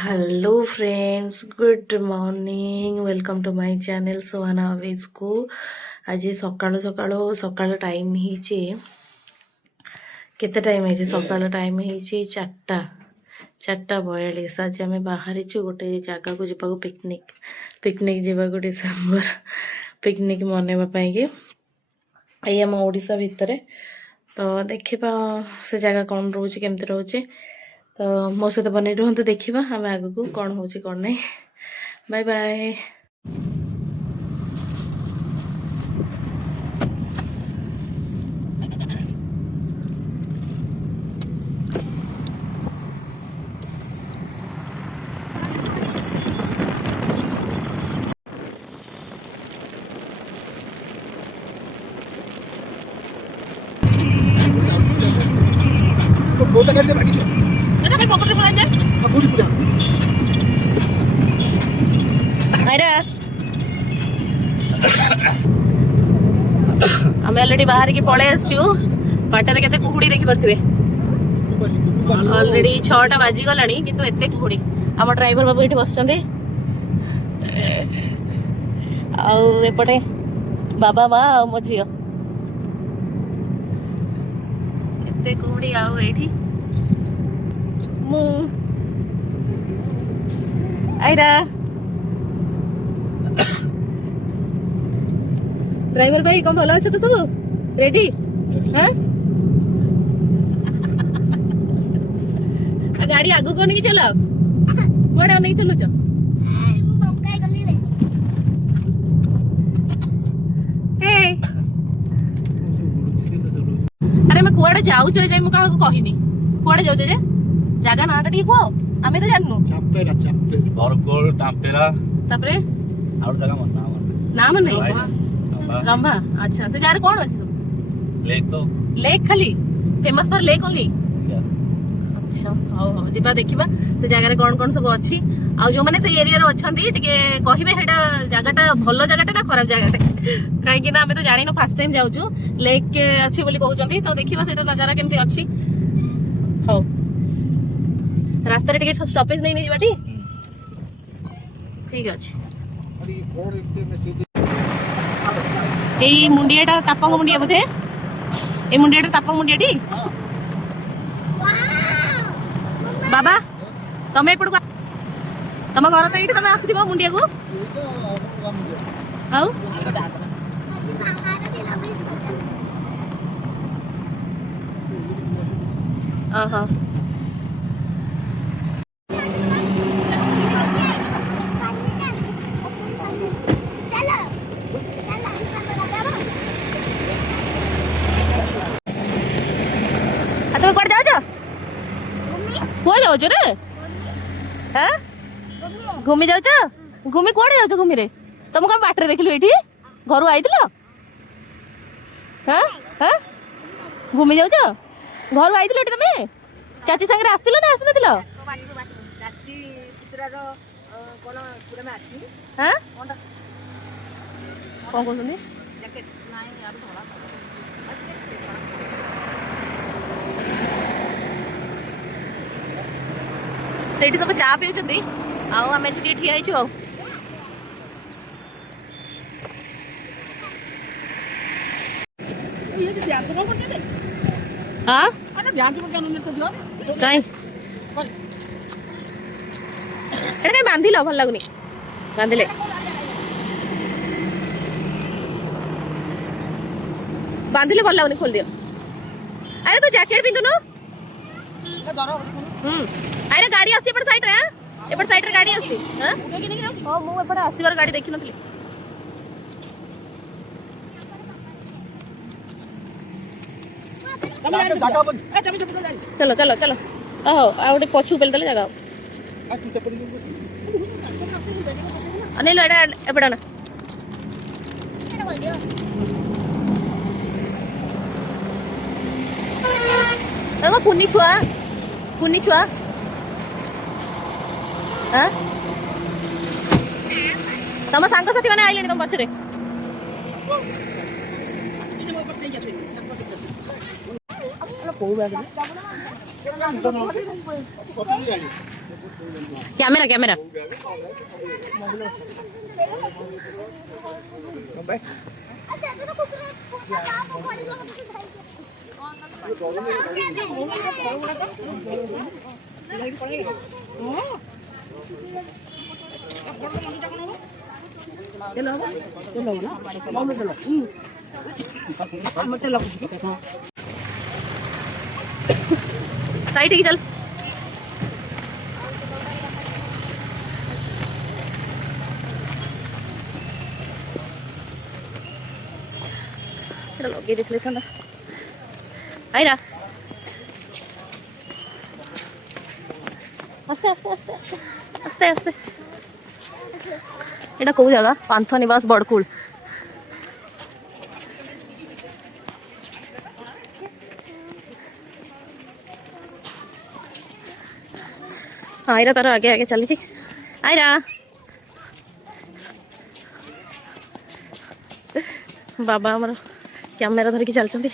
Hello friends, good morning. Welcome to my channel Suhana hobbies को। आज सकाळु सकाळु सकाळ टाइम ହେଇଛି केते टाइम ହେଇଛି सकाळ टाइम ହେଇଛି 4:42। आज आम बाहरीचु गोटे जगह को जावाक पिकनिक जावाक डिसेम्बर पिकनिक मनैबा कि ये आम ओडिशा भितर। तो देखा से जगह कौन रोचे केमती रोचे। तो मो सहित बन रुहतु देखा आम आग को कौन हो कौन नहीं। Bye bye. आम अलरेडी बाहर की पड़े बाटर के कुहुड़ी देखी पारे। अलरेडी 6टा बाजी गला किंतु एते कुहुड़ी। आम ड्राइवर बाबू ये बस आउटे बाबा माँ आ मो झी केते कुहुड़ी आईठी मु आईरा ड्राइवर भाई कौन भल अच्छे तो सब रेडी। हाँ गाड़ी आगु को नहीं चलाओ कौन नहीं चलुच। अरे मैं कुआडे जाऊच जे मु काहा को कहिनी कुआडे जाऊच जे जागा नाटा ठीक को आमे तो जाननु चापेरा बरकोल टापेरा तापरे और जगह नाम नहीं रंभा। अच्छा से जार कौन अछि सब लेक खाली फेमस पर लेक ओनली। अच्छा हो जिबा देखिबा से जगह रे कौन कौन सब अछि आ जो माने से एरिया रे अछंती टिके कहिबे हेडा जगहटा भलो जगहटा ना खराब जगहटा काहे कि ना हमें तो जानिनो फर्स्ट टाइम जाउछु लेक के अछि बोली कहउचंती। तो देखिबा सेटा नजारा केमती अछि। हो रास्ता रे टिके स्टॉपेज नहीं नहीं बाटी ठीक अछि। এই মুন্ডিয়াটা তাপঙ্গ মুন্ডিয়া বোধে এই মুন্ডিয়াটা তাপঙ্গ মুন্ডিয়াটি বাবা তুমি এপড় তম ঘর তো এইটি তুমি আসিথিব মুন্ডিয়া কো আউ আহা तुम कौन जाओ कौ जाओ रे हाँ घूमी जाओ घूमी कौन जाओ घूमी रे तुम कम बाटर देखलु ये घर आई हाँ हाँ घूमी जाओ घर आई तुम चाची सागर आसो ना आस ना हाँ कौन कहते सेठी सब चा पिउचंती आम ठिया ठिया हाँ कहीं बांधिल भल लगुनि बांधिले बांधिले भल लगुनि खोल दियो। अरे तू जैकेट पिंधुनु अरे गाड़ी आसी एपट साइड रे एपट साइड रे गाड़ी आसी हां हां मु एपट आसीबार गाड़ी देखि नथली। चलो चलो चलो ओहो आ गोटे पछु पेल देले जगह अने लो एडा एपट ना एगो पुनी छुआ हाँ तुम सांग साथी मैंने आइले तुम पछरे कैमरा कैमरा साइड ही चल लगे देख लेता आईरा आस्ते आस्ते आस्ते आस्ते आस्ते आस्ते एटा कौ जगह पांथ निवास बड़कुल आईरा तार आगे आगे चली आईरा बाबा आमर कैमेरा धरिकी चलते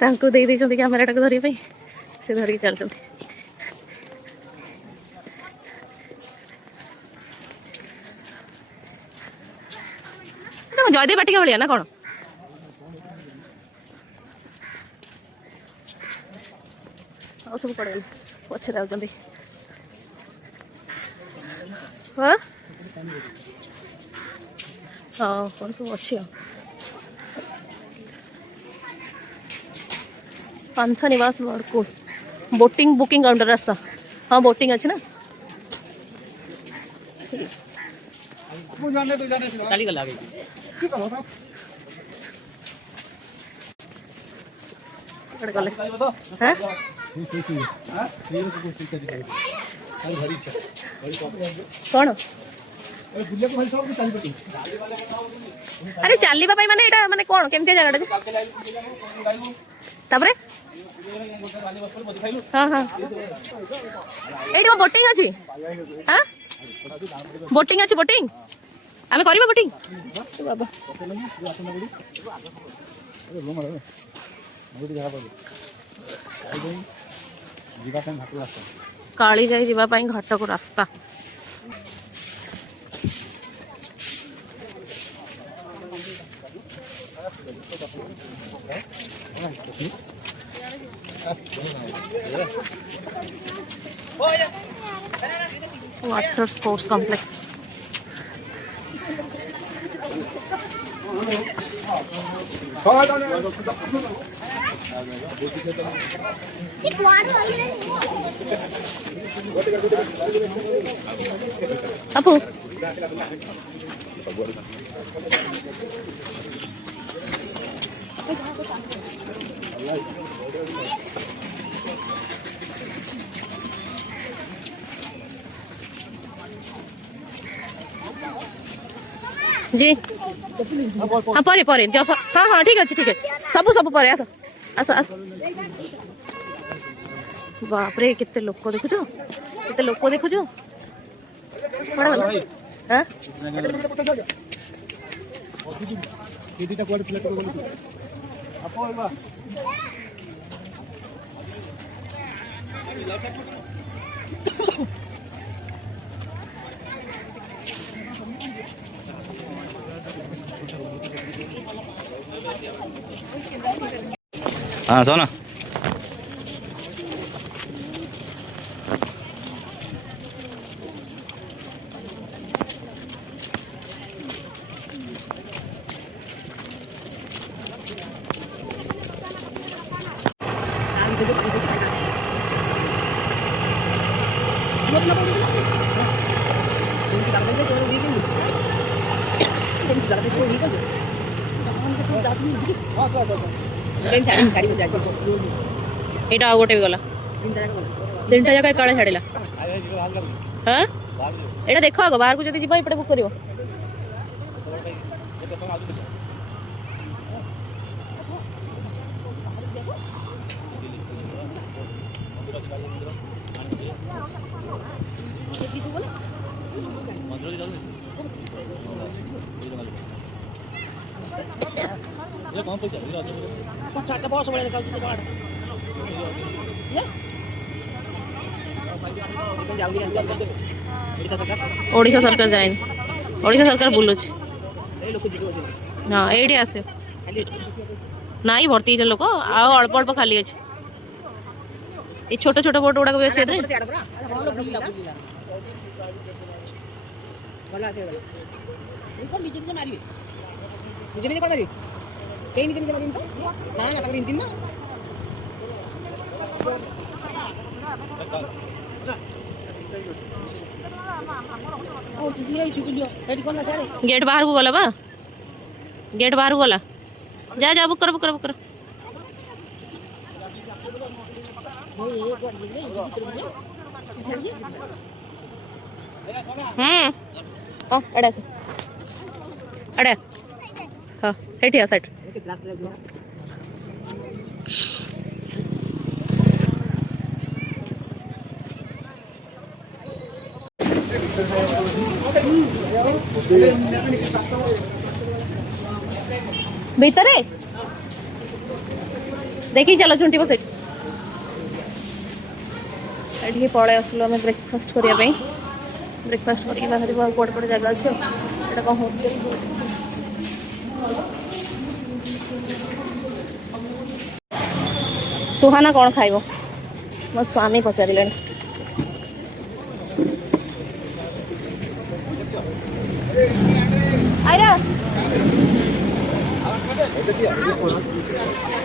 कैमेरा टाक धरने से धरिकी चलते जयदेव बाटिका भाया ना कौन सब पड़े पछे हाँ हाँ कौन सब अच्छी पांथ निवास बड़कुल बोटिंग बुकिंग काउंटर रास्ता हाँ बोटिंग अच्छी ना कौन अरे चलवा माने एटा माने कौन केमती जगह तापरे हाँ हाँ ये बोटिंग अच्छी हाँ बोटिंग अच्छी बोटिंग आम कर बोटिंग बाबा काली जाई जीवाई घाट को रास्ता वाटर स्पोर्ट्स कॉम्प्लेक्स अपू जी हाँ परे परे हाँ हाँ ठीक अच्छे ठीक है सब सब परे आस आस आस बाप रे केते लोक देखुछ केते लोक देखुछ बड़ा वाला हां केदिटा कोड सिलेक्ट कर बोलू आपो एबा हाँ सोना एटा गोटे भी गला तीनटा जगह काले छाड़िला हाँ एटा देख आग बाहर को जब जीवा एपटे बुक कर ओडिशा सरकार जाए ओडिशा सरकार बुलुच हाँ ये आसे नाई भर्ती लोक अल्प अल्प खाली अच्छे ये छोट छोट बोट गुड़ाक भी अच्छे गेट बाहर को गला बा गेट बाहर को गला जा जा बुक कर बुक कर बुक कर ओ अड़ा से अड़ा हाँ हेठी आ साइड भीतर है देखी चलो झुंटी बस ये पड़े आसलु आम ब्रेकफास्ट करने ब्रेकफास्ट करके बाहर कौटे कौटे जगह अच्छे यहाँ कौन हो सुहाना कौन खाइब मो स्वामी पचारे आइरा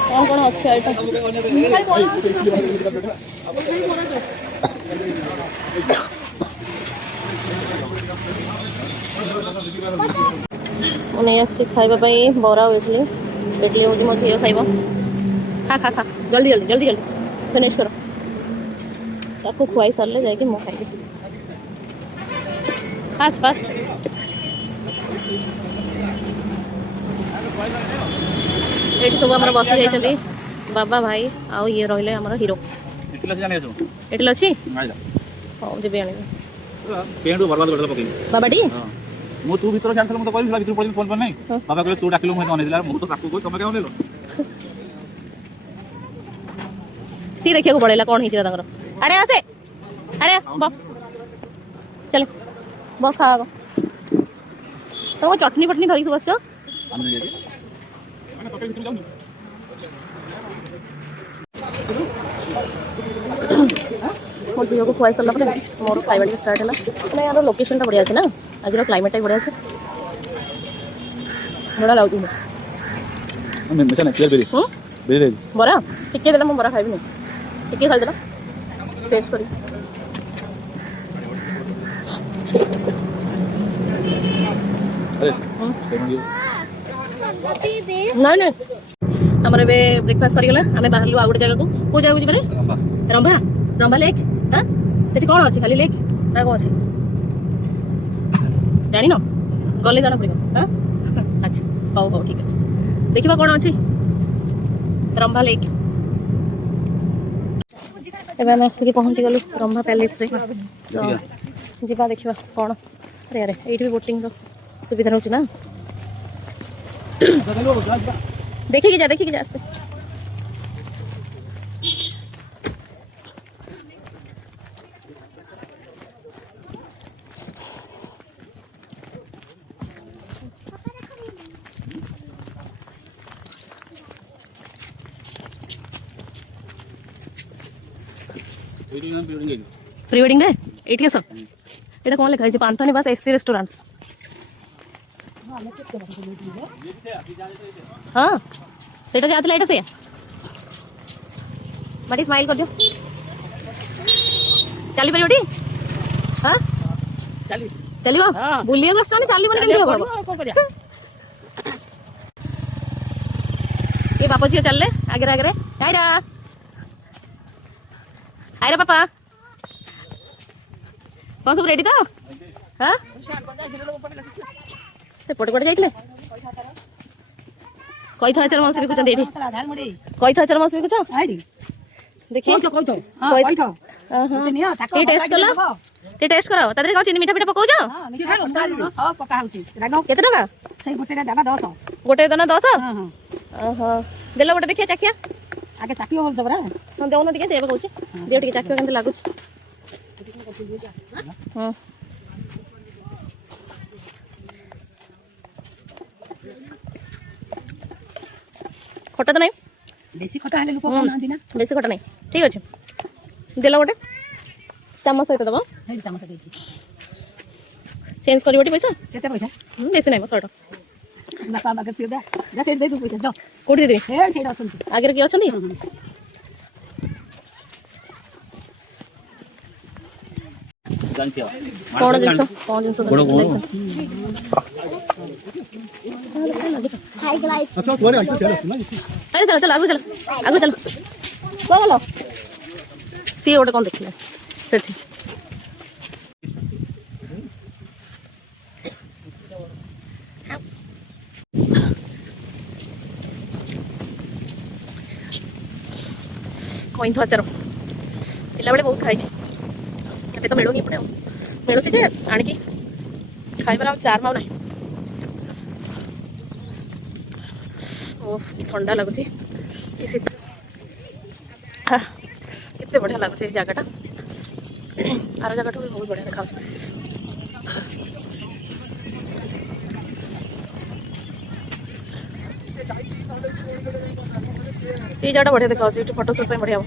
कौन कौन अच्छे आइटम नहीं आस खावाई बरा इडली इडली हूँ मो झील खाइब खा खा खा जल्दी जल्दी जल्दी जल्दी फिनिश कर ताको खुआई सारे जाकि मु खाइबी फास्ट फास्ट ये सब आम बसी जाइए बाबा भाई आउ ये रही आम हिरो एटल अच्छी हाँ जी बाबाटी मु तू भीतर जान मत कहली भीतर पड़ी फोन पर नहीं बाबा कहले तू डाकिलु मैं अनेला मु तो ताकू कोइ तमे के अनेलो सी देखिया को पड़ेला कौन हिचे ताकर अरे आसे अरे ब चलो ब खा गो तो चटनी पटनी धरिक बस मो झील को खुआई सारा पर मोर खाଇବା टे स्टार्ट है ना यार लोकेशन टा बढ़िया अच्छे ना आज क्लाइमेट बढ़िया अच्छे बड़ा लगुच बरा टिके देला बरा खाइबी टिके खाई देला टेस्ट करी नहीं नहीं आमर ए ब्रेकफास्ट सरीगला आम बाहर आउ गोटे जगह को जगह जी रंभा रंभा लेक हाँ से कौन अच्छे खाली लेक ना कौन अच्छे जान गले जाना पड़ेगा हाँ अच्छा हौ हौ ठीक अच्छे देखा कौन अच्छे रंभा लेक एवं आम आसिक पहुँची गलु रंभा पैलेस रे जा देखा कौन अरे अरे ये भी बोटिंग सुविधा रोचे ना देखिए जा आस्ते प्री वेडिंग रे एटी सब एटा कौन लिखा है पांथनी बस एससी रेस्टोरेंट्स हाँ सेटा जाते लाइट से बाटी स्माइल कर दियो चली परियोटी हाँ चलियो बुलिए को आछनी चली बने केमती हो कोन करिया ये बापा जी चलले आगे आगे आइरा आइरा पापा कौन सब रेडी तो हाँ से पटे पटे जाइले कई था आचार माउस बिकुछ देठी कई था आचार माउस बिकुछ आइडी देखि कई था हां ये टेस्ट कला ये टेस्ट कराओ तादरे का चीनी मीठा मीठा पकाउ जा हां मीठा हां पका होची केते टका से गोटे दाना 10 गोटे दाना 10 हां हां ओहो देला गोटे देखिया चाखिया आगे चाखियो होल दबरा हम देउनो टिके देबे कहूची देउ टिके चाखियो केते लागुछ हाँ खटा तो नहीं बेसी खटा हेले लोक खानांती ना बेसी खटा नहीं ठीक अच्छे देल गोटे चामच सहित दब हे चामच देछि चेंज कर पैसा केते पैसा बेसी नहीं 100 टका बापा बागे तिदा जा सेट दे तू पैसा जा कोठी दे हे सेट अछंती आगे किए अछंती कौन जिनस अरे चल चल आगु चल बोलो सी गोटे कौन देखिए सेठी कईंथ आचार पिला बेले बहुत खाई ଏବେ ତ ମିଳୁନି ଏପଟେ ମିଳୁଛି ଯେ ଆଣିକି ଖାଇବାର ଆଉ ଚାର ମାଉ ନାହିଁ ଓ କି ଥଣ୍ଡା ଲାଗୁଛି କି ଶୀତ କେତେ ବଢ଼ିଆ ଲାଗୁଛି ଏଇ ଜାଗାଟା ଆର ଜାଗାଠୁ ବି ବହୁତ ବଢ଼ିଆ ଦେଖାଯାଉଛି ଏଇ ଜାଗାଟା ବଢ଼ିଆ ଦେଖାଯାଉଛି ଏଠି ଫଟୋ ସୁଟ୍ ପାଇଁ ବଢ଼ିଆ ହବ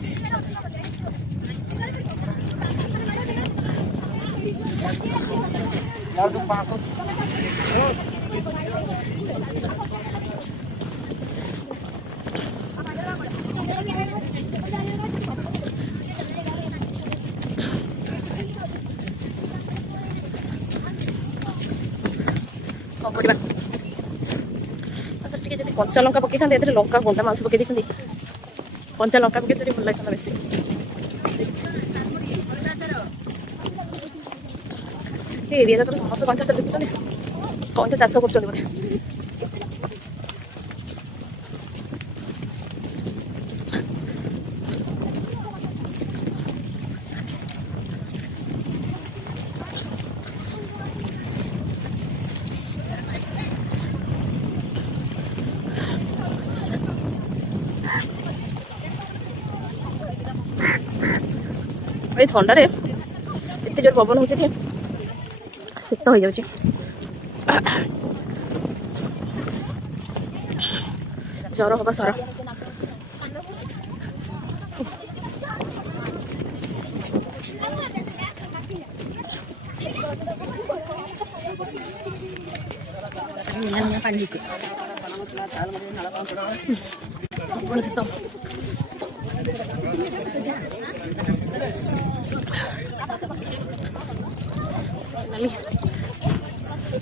ଟିକେ ଯଦି କଞ୍ଚା ଲଙ୍କା ପକେଇଥାନ୍ତେ ଏଥିରେ ଲଙ୍କା ଗୁଣ୍ଡା ମାଂସ ପକେଇ ଦେଇଥାନ୍ତି କଞ୍ଚା ଲଙ୍କା ପକେଇ ଭଲ ଲାଗିଥାନ୍ତା ବେଶୀ ଏ ଏରିଆ ଯାକରେ ସମସ୍ତେ କଞ୍ଚା ଚାଷ ଦେଖୁଛନ୍ତି କଞ୍ଚା ଚାଷ କରୁଛନ୍ତି ବୋଧେ এই ଥଣ୍ଡାରେ ଏତେ ଜୋର ପବନ ହେଉଛି ଟିକେ ଶୀତ ହେଇଯାଉଛି ଜ୍ୱର ହବା ସାରା ଶୀତ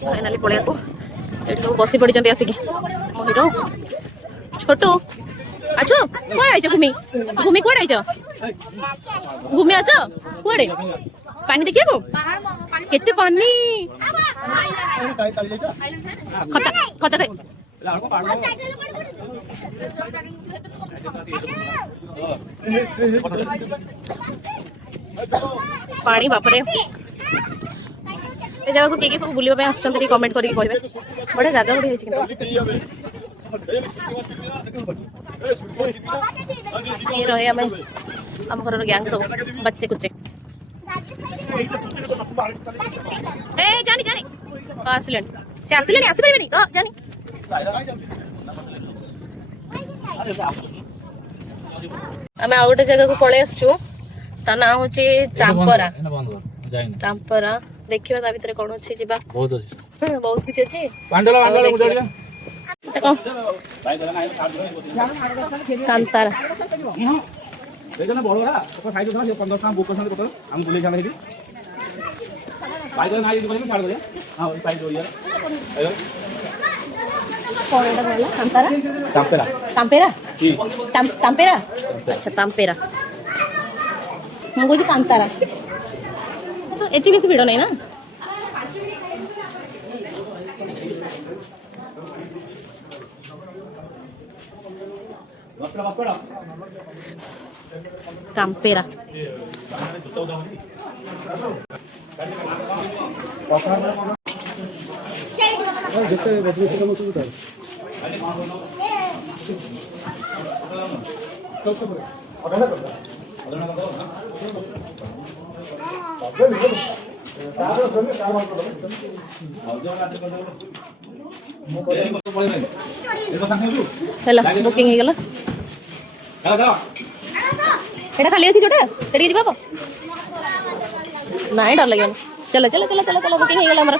फाइनाली पलि आसो ये सब बस पड़ी आसिक मो हिरो छोटू अच्छो कौन आई घूमी घूमी कौन आई घूमी आच कौड़े पानी देखिए केते पानी खता खता खाई पानी बापरे ए जगह को के सब बुलिबा पे आछन कमेंट करके कहबे बड़े जगह बड़ी है ये रहे हमें हम घर गैंग सब बच्चे कुच्चे ए जानी जानी आसलेन से आसलेन आसी परिबेनी र जानी हमें आउ गोटे जगह को पळे आछू ता ना होची टाम्परा टाम्परा देखिबा ता भीतर कोन अछि जिबा बहुत अछि बहुत किछ अछि पांडला पांडला गुडलिया देखो कांतारा देखना बड़ोरा तो खाइ दो 15 का बुक करसन तो हम बुले जाना हेदी भाई तो नाई दुकान में छाड़ दे हां वही साइड हो यार आयो कौन वाला कांतारा टाम्पेरा टाम्पेरा जी टाम्पेरा अच्छा टाम्पेरा मैं कोई कांतारा तो एटी बेसी भिड़ नहीं ना टाम्पेरा ହେଲା ବୁକିଂ ହେଇଗଲା ଏଟା ଖାଲି ଅଛି ଯୋଉଟା ସେଠିକି ଯିବା ନାଇଁ ଡର ଲାଗିବନି ଚଲ ଚଲ ଚଲ ଚଲ ଚଲ ବୁକିଂ ହେଇଗଲା ଆମର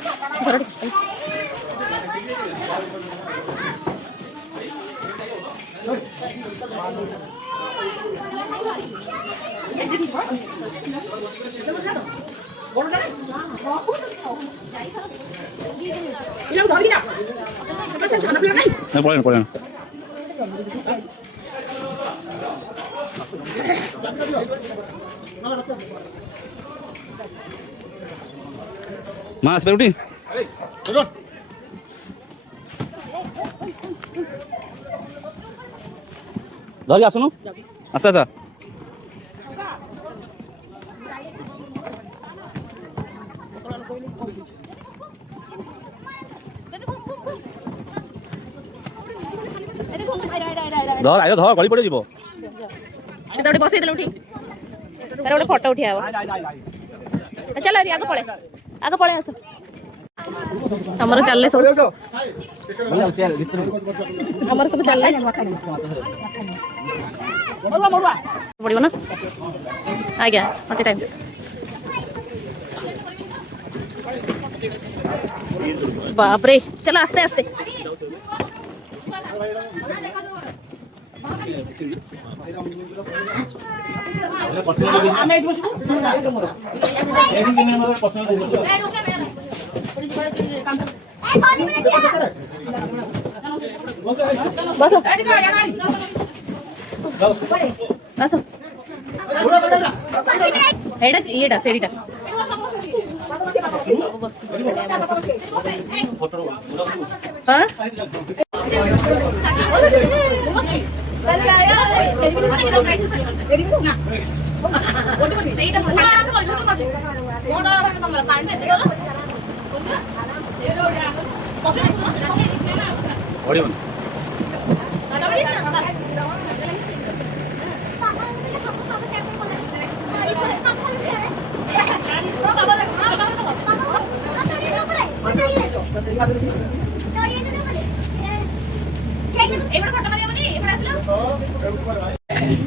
ପଳେଇ ମା ଆସିବେ ଉଠି ଧରି ଆସୁନୁ ଆସ୍ତେ ଆସ୍ତେ ଧର ଆଇଲ ଧର ଗଳି ପଡ଼ିଯିବ ଏଟା ଗୋଟେ ବସେଇ ଦେଲ ଉଠି ତାର ଗୋଟେ ଫଟୋ ଉଠିଆ ହବ ଚାଲ ଆଗ ପଳେ ଆସ ଆମର ଚାଲିଲେ ସବୁ ଆମର ସବୁ ଚାଲିଲେ ପଡ଼ିବ ନା ଆଜ୍ଞା ମତେ ଟାଇମ୍ ବାପରେ ଚलो ଆସ୍ତେ ଆସ୍ତେ बस एटा सेडीटा हाँ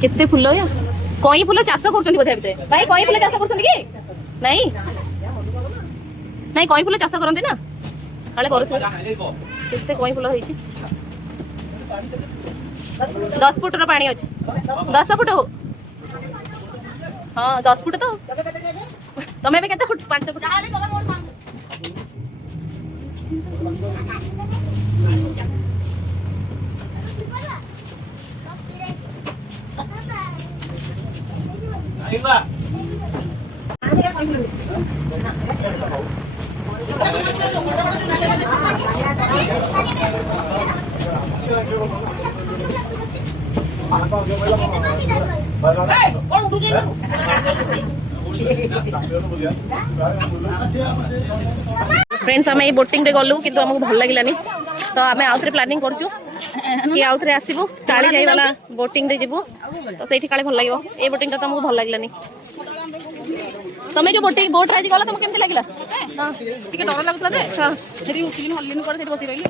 केते फुल कई फुल चाष कर भाई कई फुल चाष कर नहीं नहीं कई फुल चाष करती ना काले करते कई फुल 10 फुट पानी अच्छे 10 फुट हो हाँ 10 फुट तो तुम्हें भी फुट 5 फुट फ्रेंड्स आम ये बोटिंग रे गलु कि आमको भल लगे तो आम आउ थे प्लानिंग करूँ कि आउ थे आसबू काली जाई वाला बोटिंग रे जीवु तो सही काले भल लगे ये बोटिंग तो आमको भल लगे तुम्हें जो बोटिंग बोट आज गला तुमको केमती लगे टे डर लगुला बस रही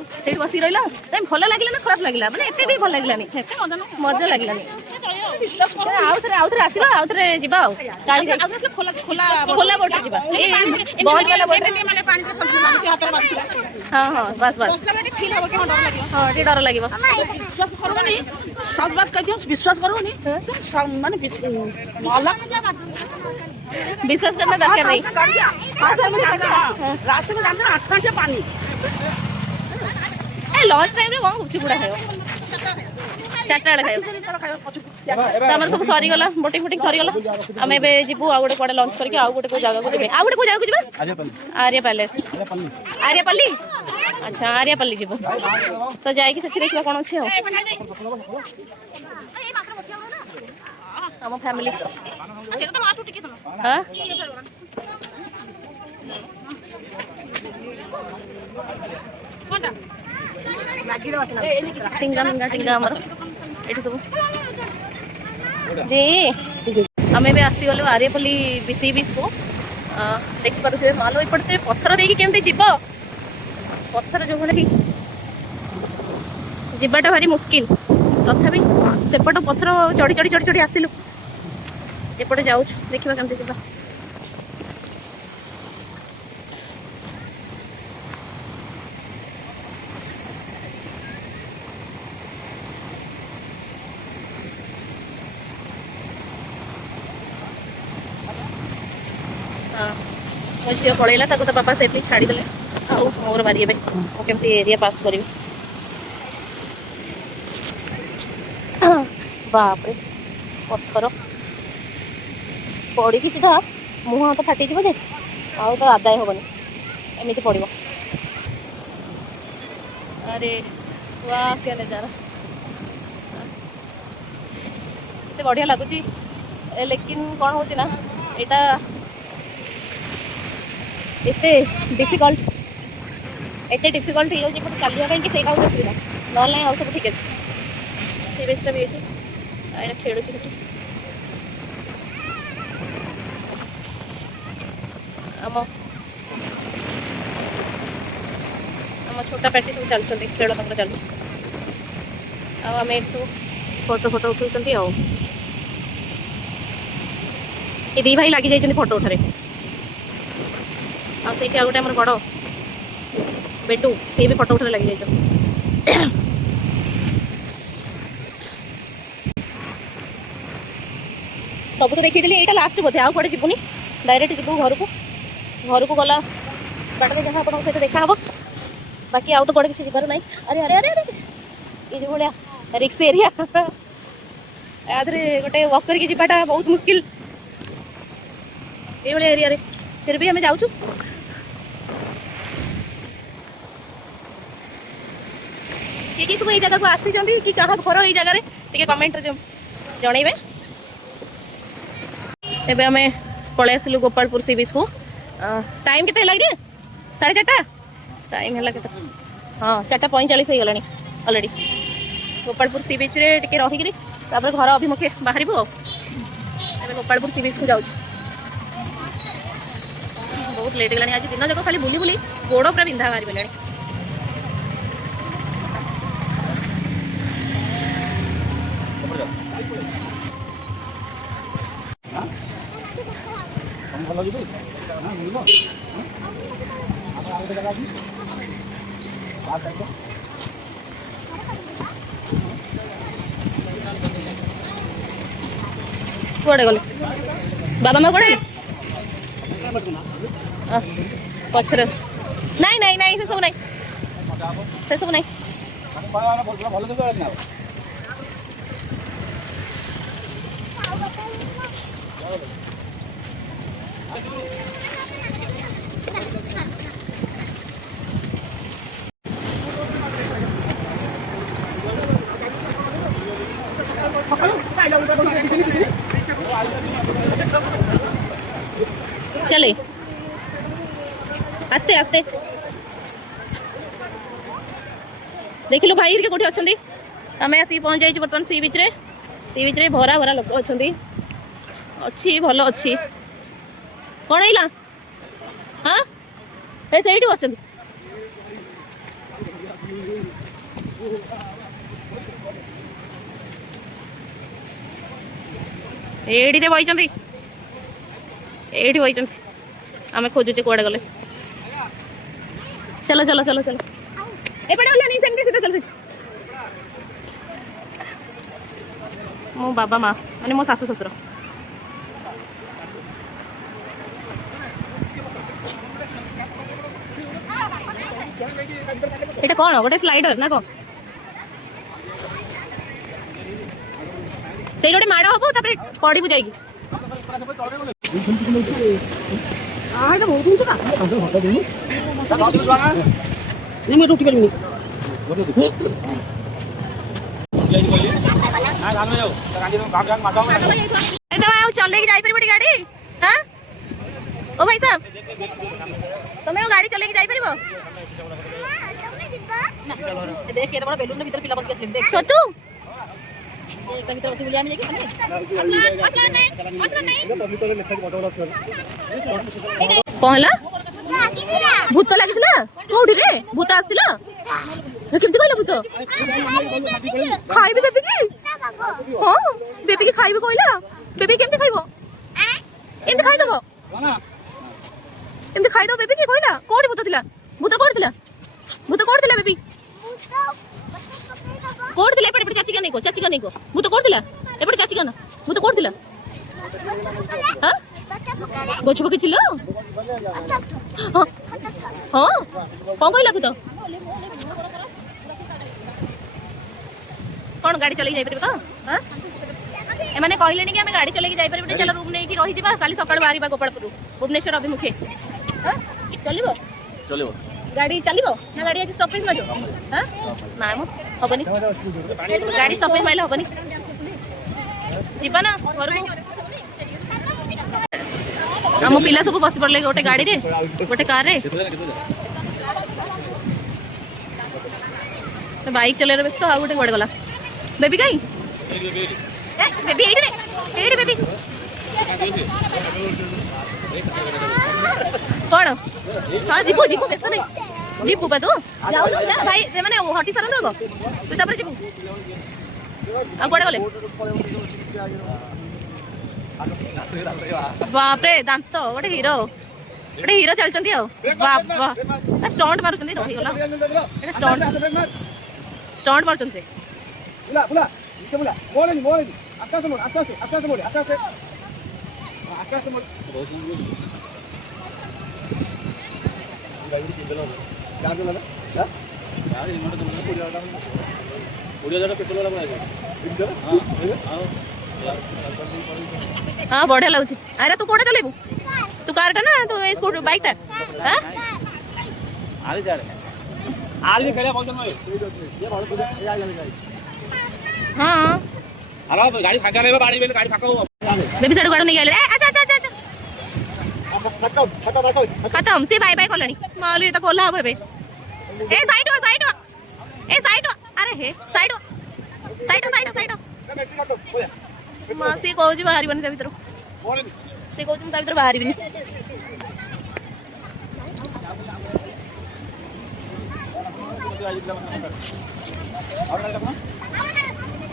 तुम भल लगे ना खराब लगे मैंने एत भी भल लगे मजा लगे आउ थे आसवा आउ थे जा खोला बोट हाँ हाँ बस बस हाँ टे डर लगे सब बात कह विश्वास करो माने विश्वास करना दरकार नहीं रास्ते में जानते 8 घंटे पानी लंच टाइम रे कौन गुपचुप गुड़ा खायो 4टा बेले खायो हमर सब सरी गला बोटिंग फुटिंग सरी गला हम एबे जीबू आ गोटे कोडे लंच करके आ गोटे को जगह को जेबे आ गोटे को जगह को जेबे आर्या पैलेस आर्यापल्ली अच्छा आर्यापल्ली जीबू तो जाई कि सच्ची देखला कोन अछि हम फैमिली अच्छा तो मार टूटी के समय हां कोनटा लागी रो असला चिंगा हमर एठी सब जी हमें भी आसी गलो आर्यापल्ली सी बीच को देखिपे मालो एपटे पत्थर देकी केमती जीव पत्थर जो भाई जीवाटा भारी मुस्किल तथापि सेपट पत्थर चढ़ी चढ़ी चढ़ी चढ़ी आसिलु एपटे जाऊँ देखा केमती जीवा मो झील पलैला तो बापा से छाड़ीदे मोर बारी केमती एरिया पास करी बाप रे पत्थर पड़ी कि सीधा मुह हाथ फाटी जे आउ तो आदाय हेनी एमती पड़ अरे वाह क्या नजारा एते बढ़िया लगुच लेकिन कौन हो ना यहाँ एते डिफिकल्ट हो चलने की सहीटा असुविधा ना आउ सब ठीक अच्छे सी बीचटा भी ये खेलुँ आम छोटा पार्टी सब चलते खेल तक चलुँ आम ये फोटो फोटो उठाई ये दी भाई लगी जाइए फोटो उठारे आ गोटे आम बड़ बेटू सी भी फोटो उठारे लगी जाइए सब तो देखी यहाँ लास्ट बोधे आउ कड़े जीवनी डायरेक्ट जीव घर को गला बाटे जहाँ आप सहित देखा हम बाकी आउ तो कड़े किसी जीवार ना अरे अरे अरे अरे ये जो भाया रिक्स एरिया यादे गोटे वॉक करके जीवाटा बहुत मुस्किल ये एरिया फिर भी हमें जाऊँ किए सब ये जगह को आसी कि क्या घर ये जगह टे कमेंट जनइबे एबे हमें पलि आसिलु गोपालपुर सी बीच को टाइम के लगे 4:30 टाइम है के हाँ 4:45 हो गलानी ऑलरेडी गोपालपुर सी बीच रे टिके रही घर अभिमुखे बाहर गोपालपुर सी बीच को जाऊँ बहुत लेट गलानी आज दिन जाक खाली बुली बुली गोड़ पूरा बिंधा बाहर गलानी कुआड़े गले बाबा माँ कौन पचर नाई नाई नाई से सब नाई चले आस्ते आस्ते देख लो भाई कौटी अच्छा आम आसिक पहुँच जाइए बर्तमान सी बीच रे भरा भरा लोक अच्छा अच्छी भल अच्छी कौन है हाँ से बस एडी बही बही आम खोजुचे कुआड़े गले चलो चलो चलो चलो एपटे गलानी सेमती सीधा चल मो बाबा माँ माने मो सासु ससुर एटा कौन गोटे स्लाइडर ना कौन से गोटे माड़ हम तापर पड़ू जाइए चल गाड़ी हाँ ओ भाई साहब तुम्हें गाड़ी चल देख बड़ा बेलून भीतर पिला बस छोटू ତା ଭିତରେ ବସି ବୁଲି ଆମେ ଯାଇକି କଣ ହେଲା ଭୂତ ଲାଗିଥିଲା କୋଉଠି ରେ ଭୂତ ଆସିଥିଲା କେମିତି କହିଲା ଭୂତ ଖାଇବି ବେବି କି ହଁ ବେବି କି ଖାଇବି କହିଲା ବେବି କେମିତି ଖାଇବ ଏମିତି ଖାଇଦବ ଏମିତି ଖାଇଦବ ବେବି କି କହିଲା କୋଉଠି ଭୂତ ଥିଲା ଭୂତ କୋଉଠି ଥିଲା ବେବି କୋଉଠି ଥିଲା ଏପଟେ ଚାଚିକା ନେଇକୋ ଭୂତ କୋଉଠି ଥିଲା ଏପଟେ ଚାଚିକା ନା ଭୂତ କୋଉଠି ଥିଲା ହଁ ଗଛ ପକେଇ ଥିଲ ହଁ ହଁ କଣ କହିଲା ଭୂତ କଣ ଗାଡ଼ି ଚଲେଇକି ଯାଇପାରିବ ତ ହଁ ଏମାନେ କହିଲେଣି କି ଆମେ ଗାଡ଼ି ଚଲେଇକି ଯାଇପାରିବୁ ଚାଲ ରୁମ୍ ନେଇକି ରହିଯିବା କାଲି ସକାଳୁ ବାହାରିବା ଗୋପାଳପୁରରୁ ଭୁବନେଶ୍ୱର ଅଭିମୁଖେ ଚଲିବ ଗାଡ଼ି ଚାଲିବ ନା ଗାଡ଼ି ଆଜି ଷ୍ଟପେଜ ମାରିବ ହଁ ନା ମ ହବନି ଗାଡ଼ି ଷ୍ଟପେଜ ମାରିଲେ ହବନି ଯିବା ନା ଘରକୁ ଆମ ପିଲା ସବୁ ବସି ପଡ଼ିଲେ ଗୋଟେ ଗାଡ଼ିରେ ଗୋଟେ କାରରେ ବାଇକ୍ ଚଲେଇବାର ବ୍ୟସ୍ତ ଆଉ ଗୋଟେ କୁଆଡ଼େ ଗଲା ବେବି କାଇଁ ବେବି ଏଇଠି ବେବି କଣ ହଁ ଯିବୁ ବ୍ୟସ୍ତ ନାହିଁ ଯିବୁ ବା ତୁ ଭାଇ ସେମାନେ ହଟି ସାରନ୍ତୁ ଆଗ ତୁ ତାପରେ ଯିବୁ ଆଉ କୁଆଡ଼େ ଗଲେ ବାପରେ ଦାନ୍ତ ଗୋଟେ ହିରୋ ଚାଲିଛନ୍ତି ଆଉ ବାବା ଷ୍ଟଣ୍ଟ ମାରୁଛନ୍ତି ରହିଗଲା ଷ୍ଟଣ୍ଟ ମାରୁଛନ୍ତି ସେ हाँ बढ़िया लगुच अरे तू कोटा चलेबू तू कार टा ना तू ए स्कूटर बाइक टा हां हां अरे गाड़ी फाका नहीं गाड़ी फाका हो बेबी साइड गाड़ी नहीं आले अच्छा खत्म से बाय बाय कलणी माली तो कोल्हा हो बे ए साइड अरे हे साइड मां से कहू जी बाहर बनी भीतर से कहू ता भीतर बाहर बनी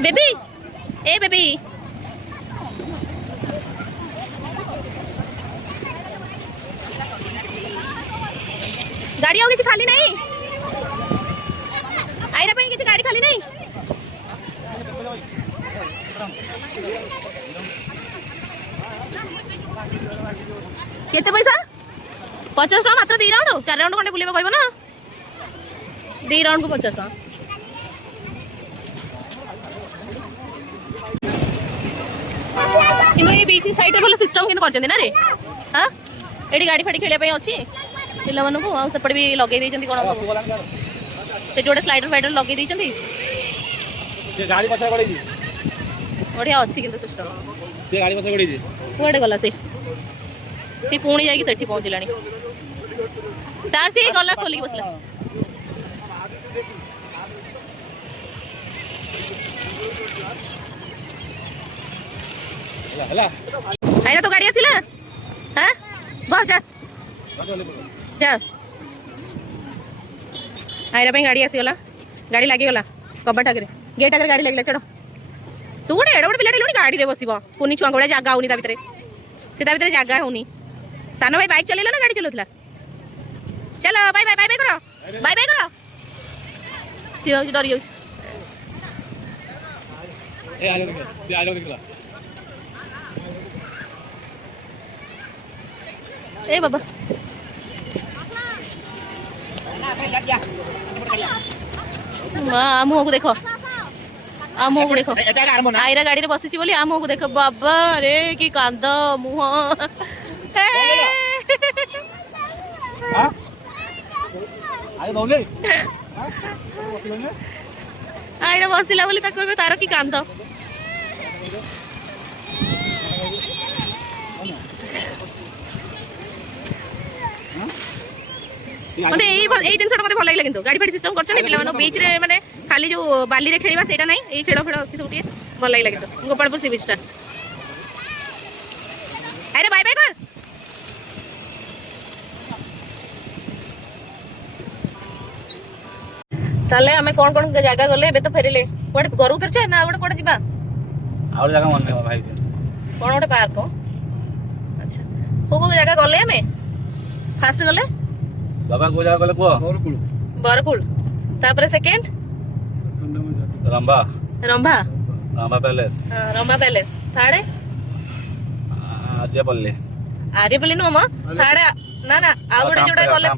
बेबी ए बेबी गाड़ी आउ किसी खाली नहीं आइरा पे किसी गाड़ी खाली नहीं केते पैसा 50 टका मात्र 2 राउंड 4 राउंड खंडे बुलेबा कहबो ना 2 राउंड को 50 टका किंतु ये बीच साइड रे वाला सिस्टम किंतु करचंदी ना रे हां एडी गाड़ी फाड़ी खेलिया पे अछि पिला मन को आ सेपड़ भी लगे दै कोन से जोड़े स्लाइडर फाइडर लगे दै गाड़ी पछा गड़ी बढ़िया अच्छी किंतु सिस्टम से गाड़ी पछा गड़ी कुआडे गला से पुणी जाई सेठी पहुंचलानी तार से गला खोली बसला हला आइरा तो गाड़ी आसिला हां बहुत जा आइरा पे गाड़ी आसीगला गाड़ी लागी गला कबाट आगे गेट आगे गाड़ी लागला चढ़ तू गोटे एड़ गोटे पिलाटे लोनी गाड़ी रे बसिबो कुनी छुआ गोळे जागा होनी ता भितरे से ता भितरे जागा होनी सानो भाई बाइक चलेला ना गाड़ी चलौतला चलो बाय बाय बाय बाय करो सियो डर जाउ ए आलो देखला ए बाबा मुह को देखो आईरा गाड़ी रे बसी बोली मुह को देख बाबा रे कि कांद मुह आईरा बसिला बोली तार कि कांद মানে এই জিনিসটা মতে ভালো লাগলা কিন্তু গাড়ি ফাড়ি সিস্টেম করছনি পিলা মানে বিচ রে মানে খালি যে বালি রে খেলিবা সেটা নাই এই খেড় ফেড় আছে সবটি ଭଲ ଲାଗିଲା କିନ୍ତୁ ଗୋପାଳପୁର ସି ବିଚ୍ ଟା। ଆରେ ବାଇ ବାଇ କର। ତାହେଲେ ଆମେ କଣ କଣ ଜାଗା ଗଲେ ଏବେ ତ ଫେରିଲେ କୁଆଡେ ଘରକୁ ଫେରୁଛେ ନା ଗୋଟେ କୁଆଡେ ଯିବା ଆଉ ଜାଗା ମନେ ଭାଇ କଣ ଗୋଟେ ପାର୍କ ଆଚ୍ଛା କୋଉ କୋଉ ଜାଗା ଗଲେ ଆମେ ଫାଷ୍ଟ ଗଲେ ବାବା କୋଉ ଜାଗା ଗଲେ କୁହ ବରକୁଳ ତାପରେ second Rambha Rambha Rambha palace Rambha palace third Aryapalli Aryapalli ନୁହଁ ମ ଥାର୍ଡ ନା ନା ଆଉ ଗୋଟେ ଯୋଉଟା ଗଲେ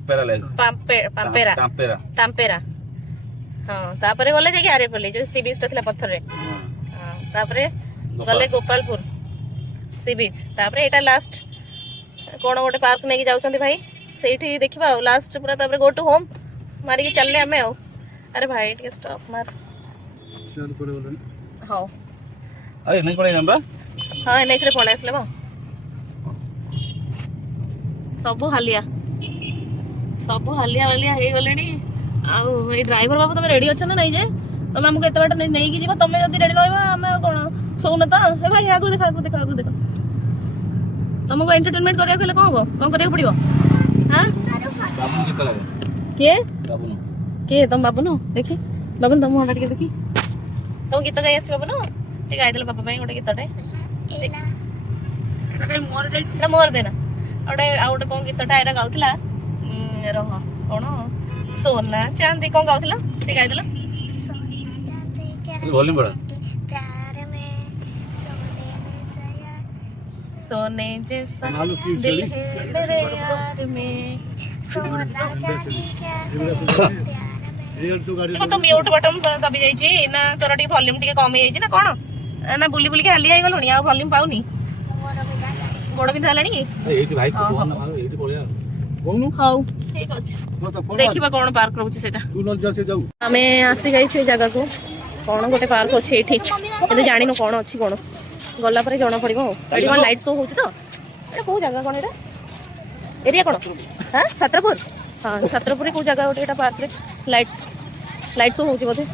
ପାମ୍ପେରା ତାମ୍ପେରା ହଁ ତାପରେ ଗଲେ ଯାଇକି ଆର୍ଯ୍ୟପଲ୍ଲୀ ଯୋଉ ସି ବିଚ୍ ଟା ଥିଲା ପଥରରେ ତାପରେ ଗଲେ ଗୋପାଳପୁର ସି ବିଚ୍ ତାପରେ ଏଇଟା ଲାଷ୍ଟ କଣ ଗୋଟେ ପାର୍କ ନେଇକି ଯାଉଛନ୍ତି ଭାଇ ସେଇଠି ଦେଖିବା ଆଉ ଲାଷ୍ଟ ପୁରା ତାପରେ ଗो ଟୁ ହୋମ ମାରିକି ଚାଲିଲେ ଆମେ ଆଉ ଆରେ ଭାଇ ଟିକେ ଷ୍ଟପ୍ ମାର ହଉ ଆରେ ଏନେ କୋଣେ ନମ୍ବା ହଁ ଏନ୍ଏଚ୍ ରେ ପଳେଇ ଆସିଲେ ମ ସବୁ ହାଲିଆ ହେଇଗଲେଣି ଆଉ ଏଇ ଡ୍ରାଇଭର ବାବୁ ତମେ ରେଡି ଅଛ ନା ନାଇଁ ଯେ ତମେ ଆମକୁ ଏତେ ବାଟ ନେଇକି ଯିବ ତମେ ଯଦି ରେଡି ରହିବ ଆମେ ଆଉ କଣ ଶୋଉନ ତ ହେ ଭାଇ ଆଗକୁ ଦେଖ ତମକୁ ଏଣ୍ଟରଟେନମେଣ୍ଟ କରିବାକୁ ହେଲେ କଣ ହବ କଣ କରିବାକୁ ପଡିବ ହଁ କିଏ ତମ ବାବୁନୁ ଦେଖି ବାବୁନୁ ତମ ମୁହଁଟା ଟିକେ ଦେଖି ତମ ଗୀତ ଗାଇ ଆସିବ ବାବୁନୁ ଟିକେ ଗାଇଦେଲ ବାପା ପାଇଁ ଗୋଟେ ଗୀତଟେ ମୋର ଦେନା ଆଉ ଗୋଟେ କଣ ଗୀତଟା ଏରା ଗାଉଥିଲା ରହ କଣ सोना चांदी कौन गाउथला ठीक गाइदला वॉल्यूम बढ़ा सोने जैसा दिल है मेरे यार में सोना चांदी क्या तो म्यूट बटन दबी जाई छी ना तोरा टी वॉल्यूम टी कम हे छी ना कोन ना बुली बुली के हाली आइ गलोनी आ वॉल्यूम पाउनी गोड़ बिंधा हलानी एठी भाई को फोन मारो एठी पळिया हौ ठीक अछि देखिबा कोन पार्क रहउछि सेटा हमें आसी गई छै जगह को कोन गोटे पार्क अछि एठी एते जानिनो कोन अछि कोन गल्ला परे जणा पड़िबो एठी कोन लाइट शो होउछि तो ए को जगह कोन एटा एरिया कोन हां छत्रपुर हां छत्रपुर को जगह ओटे एटा पार्क रे लाइट शो होउछि बोधे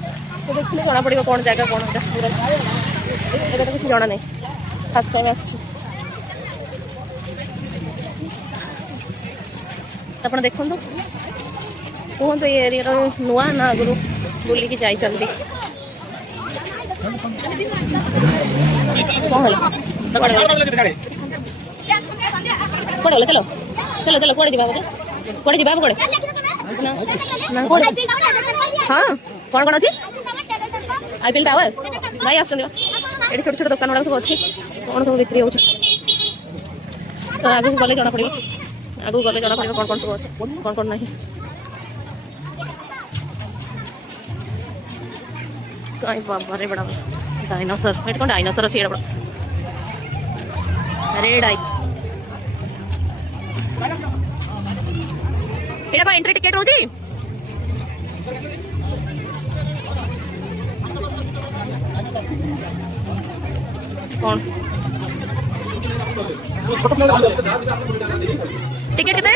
तो देखले जणा पड़िबो कोन जगह कोन एटा पूरा एबे तो किछ जणा नै फर्स्ट टाइम आछि ଆପଣ ଦେଖନ୍ତୁ କୁହନ୍ତୁ ଏଇ ଏରିଆର ନୂଆ ନା ଆଗରୁ ବୁଲିକି ଯାଇଛନ୍ତି କଣ ହେଲା କୁଆଡ଼େ ଗଲେ ଚଲୋ କୁଆଡ଼େ ଯିବା କୁଆଡ଼େ ନା କୁଆଡ଼େ ହଁ କ'ଣ ଅଛି ଆଇପିଏଲ୍ ଟାୱାର ଭାଇ ଆସୁଛନ୍ତି ଏଠି ଛୋଟ ଛୋଟ ଦୋକାନ ଗୁଡ଼ାକ ସବୁ ଅଛି କ'ଣ ସବୁ ବିକ୍ରି ହେଉଛି ତ ଆଗକୁ ଗଲେ ଜଣାପଡ଼ିବ आगू गले जना पड़ेगा कौन सब अच्छे कौन नहीं कहीं बाबा रे बड़ा डायनासोर ये कौन डायनासोर अच्छी बड़ा रेड आई एटा एंट्री टिकेट होची कौन टिकट कितने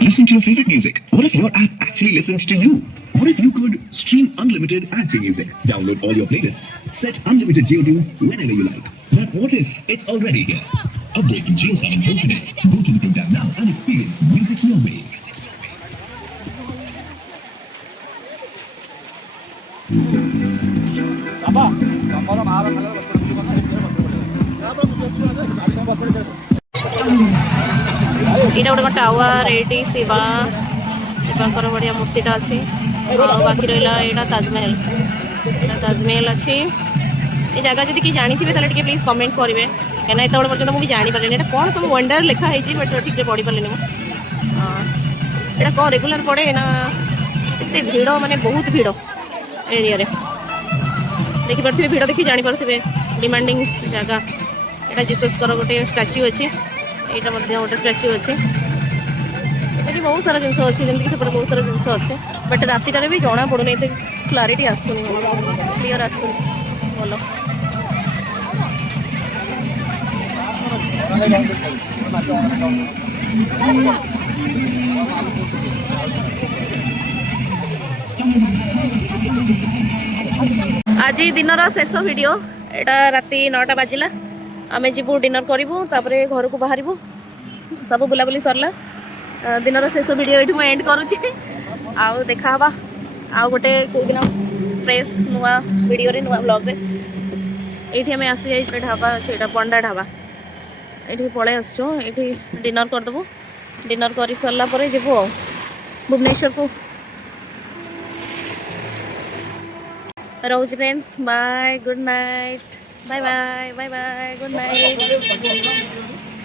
Listen to your favorite music. What if your app actually listens to you? What if you could stream unlimited ad-free music? Download all your playlists. Set unlimited GeoTunes whenever you like. But what if it's already here? Upgrade to Jio7 Pro today. Go to the program now and experience music your way. ଏଇଟା ଗୋଟେ tower ଏଇଠି ଶିବାଙ୍କର ବଢ଼ିଆ ମୂର୍ତ୍ତିଟା ଅଛି ଆଉ ବାକି ରହିଲା ଏଇଟା ତାଜମହଲ ଅଛି ଏ ଜାଗା ଯଦି କିଏ ଜାଣିଥିବେ ତାହେଲେ ଟିକେ ପ୍ଲିଜ୍ କମେଣ୍ଟ କରିବେ କାହିଁକିନା ଏତେବେଳେ ପର୍ଯ୍ୟନ୍ତ ମୁଁ ବି ଜାଣିପାରିଲିନି ଏଇଟା କ'ଣ ସବୁ ୱଣ୍ଡର ଲେଖା ହେଇଛି ବଟ୍ ଠିକ୍ରେ ପଢ଼ିପାରିଲିନି ମୁଁ ଏଇଟା କ'ଣ ରେଗୁଲାର ପଡ଼େ ନା ଏତେ ଭିଡ଼ ମାନେ ବହୁତ ଭିଡ଼ ଏରିଆରେ ଦେଖିପାରୁଥିବେ ଭିଡ଼ ଦେଖି ଜାଣିପାରୁଥିବେ ଡିମାଣ୍ଡିଂ ଜାଗା ଏଇଟା ଜିସସ୍ଙ୍କର ଗୋଟେ ଷ୍ଟାଚ୍ୟୁ ଅଛି ଏଇଟା ମଧ୍ୟ ଗୋଟେ ଷ୍ଟାଚ୍ୟୁ ଅଛି ଏଠି ବହୁତ ସାରା ଜିନିଷ ଅଛି ଯେମିତିକି ସେପଟେ ବହୁତ ସାରା ଜିନିଷ ଅଛି ବଟ୍ ରାତିଟାରେ ବି ଜଣାପଡ଼ୁନି ଏତେ କ୍ଲାରିଟି ଆସୁନି କ୍ଲିଅର୍ ଆସୁନି ଭଲ आज दिनर शेष वीडियो एटा राति 9टा बाजिला आमे जीवु डिनर करिवु तापरे घर को बाहरिबु सब बुलाबुली सरला दिनर शेष वीडियो एठी एंड करूची आउ देखा हबा आउ गोटे कोई दिन फ्रेश नुआ वीडियो रे नुआ ब्लॉग रे एठी हमें आसी जाई ढाबा सेटा पंडा ढाबा एठी पळे आसछो एठी डिनर कर दबु डिनर करि सरला परे जीवु भुवनेश्वर को रोज friends bye good night bye bye bye bye good night